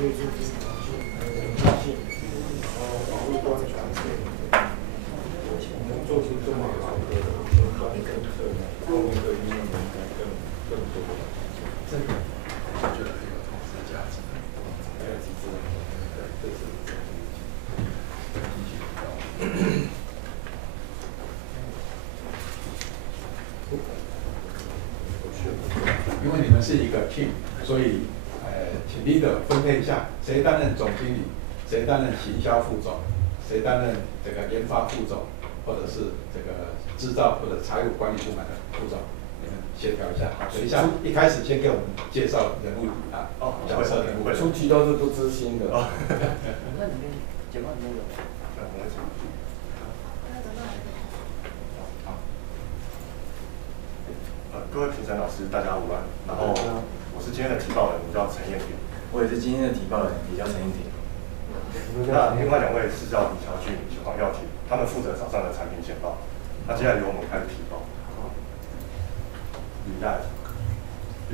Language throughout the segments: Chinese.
做出这么好的宣传政策，后面的应用应该更多。这个我觉得很有投资价值，还有几只，这是因为你们是一个 team， 所以请 leader 分配一下，谁担任总经理，谁担任行销副总，谁担任这个研发副总，或者是这个制造或者财务管理部门的副总，你们协调一下。好，等一下一开始先给我们介绍人物啊，角色人物。初期都是不知心的。那里面简报里面有。各位评审老师，大家午安。然后我是今天的提报人，我叫陈彦廷。我也是今天的提报人，也叫陈彦廷。那另外2位是叫李乔俊、黄耀廷，他们负责早上的产品简报。那接下来由我们开始提报。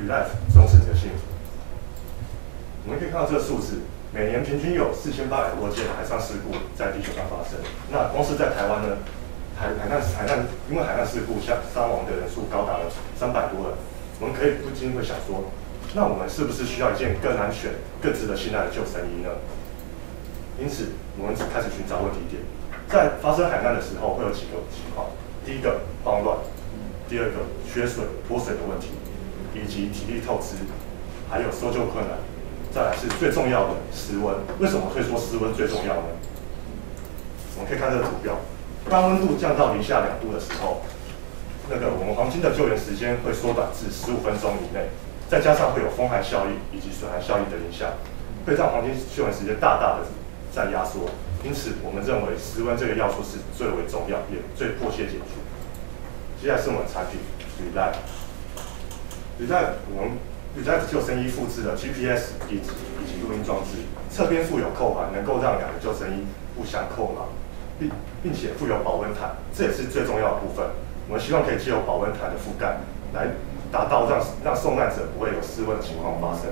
Relife 重视者幸福。我们可以看到这个数字，每年平均有4800多件海上事故在地球上发生。那光是在台湾呢？因为海难事故伤亡的人数高达了300多人，我们可以不禁会想说，那我们是不是需要一件更安全、更值得信赖的救生衣呢？因此，我们开始寻找问题点。在发生海难的时候，会有几个情况：第一个，慌乱；第二个，缺水、脱水的问题，以及体力透支，还有搜救困难。再来是最重要的失温。为什么会说失温最重要呢？我们可以看这个图表。当温度降到零下2度的时候，我们黄金的救援时间会缩短至15分钟以内，再加上会有风寒效应以及水寒效应的影响，会让黄金救援时间大大的在压缩。因此，我们认为失温这个要素是最为重要，也最迫切解决。接下来是我们的产品 Relife，我们 Relife 救生衣附置了 GPS 以及录音装置，侧边附有扣环，能够让2个救生衣互相扣牢。并且附有保温毯，这也是最重要的部分。我们希望可以藉由保温毯的覆盖，来达到让受难者不会有失温的情况发生。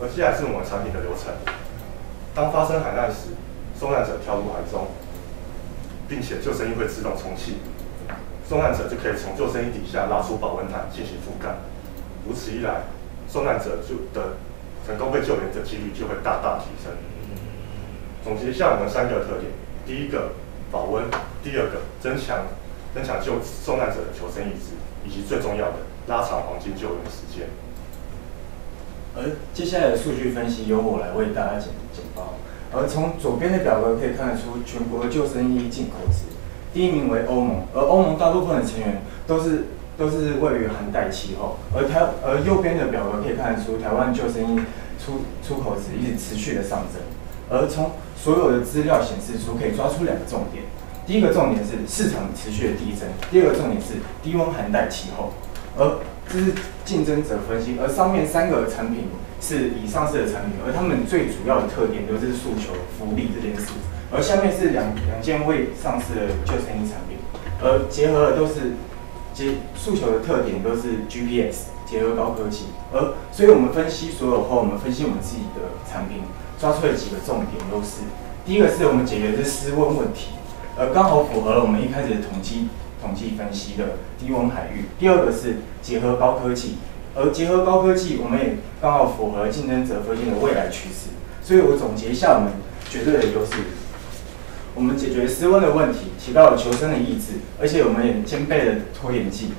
而接下来是我们产品的流程。当发生海难时，受难者跳入海中，并且救生衣会自动充气，受难者就可以从救生衣底下拉出保温毯进行覆盖。如此一来，受难者的成功被救援的几率就会大大提升。总结一下我们3个特点：第一个，保温；第二个，增强救受难者的求生意志，以及最重要的，拉长黄金救援时间。而接下来的数据分析由我来为大家简报。而从左边的表格可以看得出，全国的救生衣进口值，第1名为欧盟，而欧盟大部分的成员都是位于寒带气候。而右边的表格可以看得出，台湾救生衣出口值一直持续的上升。而从所有的资料显示出，可以抓出2个重点。第一个重点是市场持续的递增，第二个重点是低温寒带气候。而这是竞争者分析，而上面3个产品是已上市的产品，而它们最主要的特点都是诉求福利这件事。而下面是两件未上市的救生衣产品，而结合的都是诉求的特点都是 GPS 结合高科技。所以我们分析所有后，我们分析我们自己的产品。抓出了几个重点优势。第一个是我们解决的是失温问题，刚好符合了我们一开始的统计分析的低温海域。第二个是结合高科技，而结合高科技，我们也刚好符合竞争者分析的未来趋势。所以我总结一下我们绝对的优势：我们解决失温的问题，提高了求生的意志，而且我们也兼备了拖延技。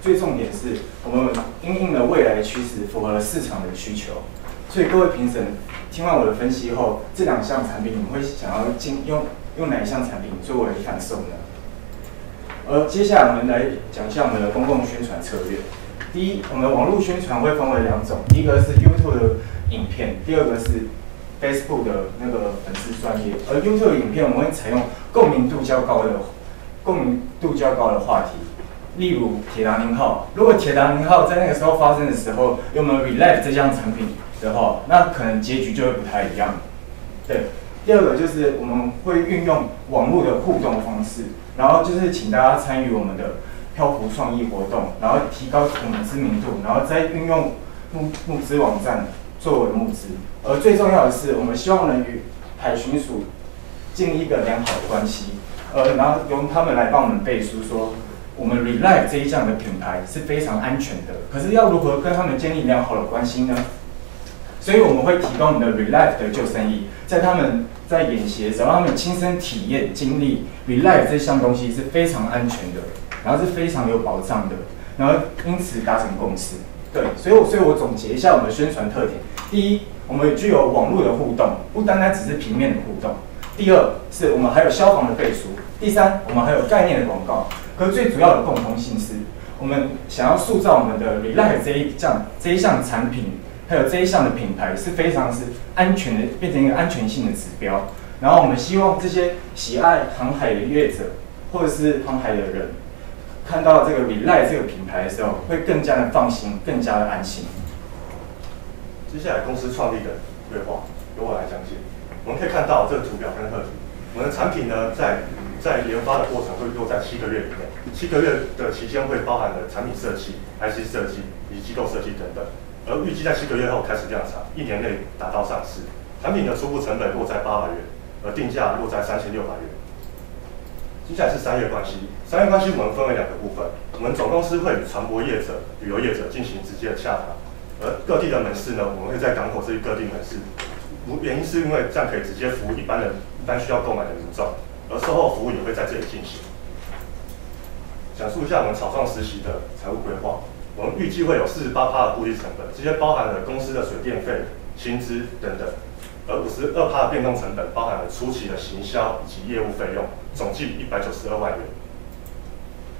最重点是我们因应了未来的趋势，符合了市场的需求。所以各位评审听完我的分析后，这2项产品你们会想要用哪一项产品作为贩售呢？而接下来我们来讲一下我们的公共宣传策略。第一，我们的网络宣传会分为2种，第一个是 YouTube 的影片，第二个是 Facebook 的粉丝专页。而 YouTube 的影片我们会采用共鸣度较高的话题，例如铁达尼号。如果铁达尼号在那个时候发生的时候，有没有 Relife 这项产品的话，那可能结局就会不太一样。对，第二个就是我们会运用网络的互动方式，然后就是请大家参与我们的漂浮创意活动，然后提高我们知名度，然后再运用募资网站作为募资，而最重要的是，我们希望能与海巡署建立一个良好的关系，然后由他们来帮我们背书说，我们 Relife 这一项的品牌是非常安全的。可是要如何跟他们建立良好的关系呢？所以我们会提供我们的 Relife 的救生衣，在他们在演习的时候，让他们亲身体验经历 Relife 这项东西是非常安全的，然后是非常有保障的，然后因此达成共识。对，所以我总结一下我们的宣传特点：第一，我们具有网络的互动，不单单只是平面的互动；第二，是我们还有消防的背书；第三，我们还有概念的广告。可是最主要的共同性是，我们想要塑造我们的 Relife 这一项产品，还有这一项的品牌是非常是安全的，变成一个安全性的指标。然后我们希望这些喜爱航海的业者或者是航海的人，看到这个 Relife 这个品牌的时候，会更加的放心，更加的安心。接下来公司创立的规划由我来讲解。我们可以看到这个图表跟贺图，我们的产品呢在研发的过程会落在7个月以内，7个月的期间会包含了产品设计、IC 设计以及机构设计等等，而预计在7个月后开始量产，1年内达到上市。产品的初步成本落在800元，而定价落在3600元。接下来是商业关系，商业关系我们分为2个部分，我们总公司会与船舶业者、旅游业者进行直接的洽谈，而各地的门市呢，我们会在港口设立各地门市，原因是因为这样可以直接服务一般需要购买的民众，而售后服务也会在这里进行。讲述一下我们草创时期的财务规划，我们预计会有48%的固定成本，这些包含了公司的水电费、薪资等等，而52%的变动成本包含了初期的行销以及业务费用，总计192万元。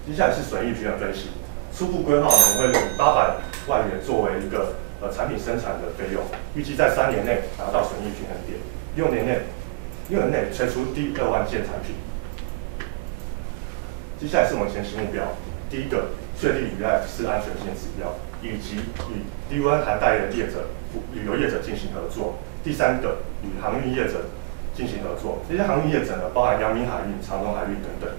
接下来是损益平衡分析，初步规划我们会以800万元作为一个产品生产的费用，预计在3年内达到损益平衡点，6年内推出第2万件产品。接下来是我们前期目标，第一个确立 Relife 是安全性指标，以及与低温寒带的业者、旅游业者进行合作。第3个与航运业者进行合作，这些航运业者呢，包含阳明海运、长荣海运等等。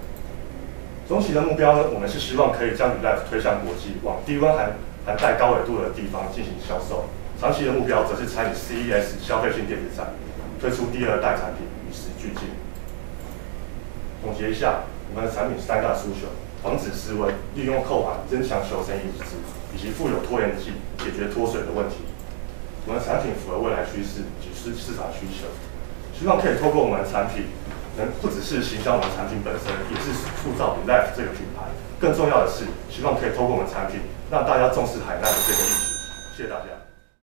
中期的目标呢，我们是希望可以将 Relife 推向国际，往低温寒带高纬度的地方进行销售。长期的目标则是参与 CES 消费性电子展，推出第2代产品与时俱进。总结一下，我们的产品3大诉求：防止失温、利用扣环增强求生意志，以及富有拖延剂解决脱水的问题。我们的产品符合未来趋势及市场需求，希望可以透过我们的产品，能不只是行销我们产品本身，也是塑造 Relife 这个品牌。更重要的是，希望可以透过我们产品，让大家重视海难的这个议题。谢谢大家。